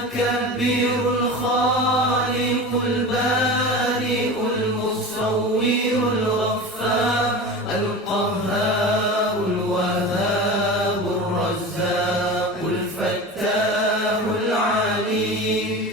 المتكبر الخالق البارئ المصور الغفار القهار الوهاب الرزاق الفتاح العليم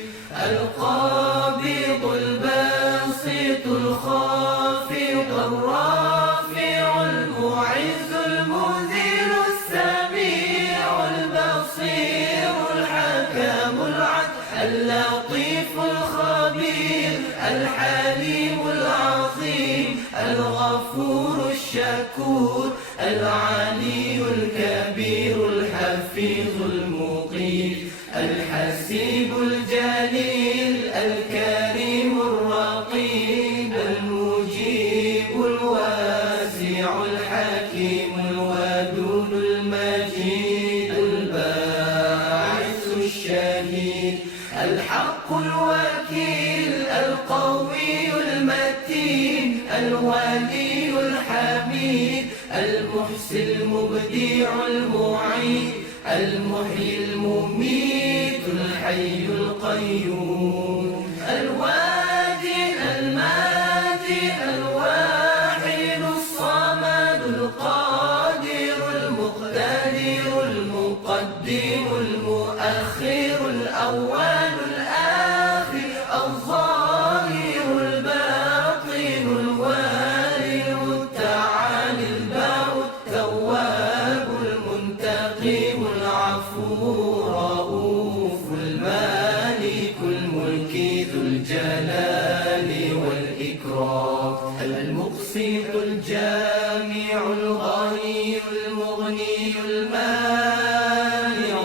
القابض الباسط الخافض الرافع المعز المذل السميع البصير الحكم العدل اللطيف الخبير الحليم العظيم الغفور الشكور العلي الكبير الحفيظ المقيت الحسيب الجليل الكريم الرقيب المجيب الواسع الحكيم الودود المجيد الباعث الشهيد الحق الوكيل القوي المتين الولي الحميد المحسن المبدع المعيد المحيي المميت الحي القيوم الوادي المادي الواحد الصمد القادر المقتدر المقدم المؤخر الأول الآخر الظاهر الباطن الوالي التعالي البار التواب المنتقم العفو الرؤوف المالك الملك ذو الجلال والإكرام المقسط الجامع الغني المغني المانع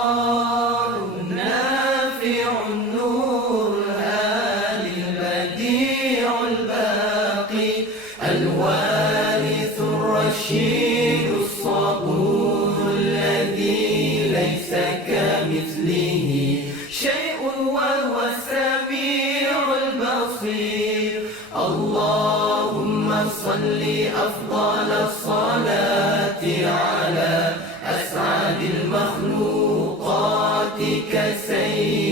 الضار النافع النور الهادي البديع الباقي الوارث الرشيد الصبور الذي ليس كمثله شيء وهو السميع البصير اللهم صل أفضل الصلاة على أسعد المخلوقات كسيد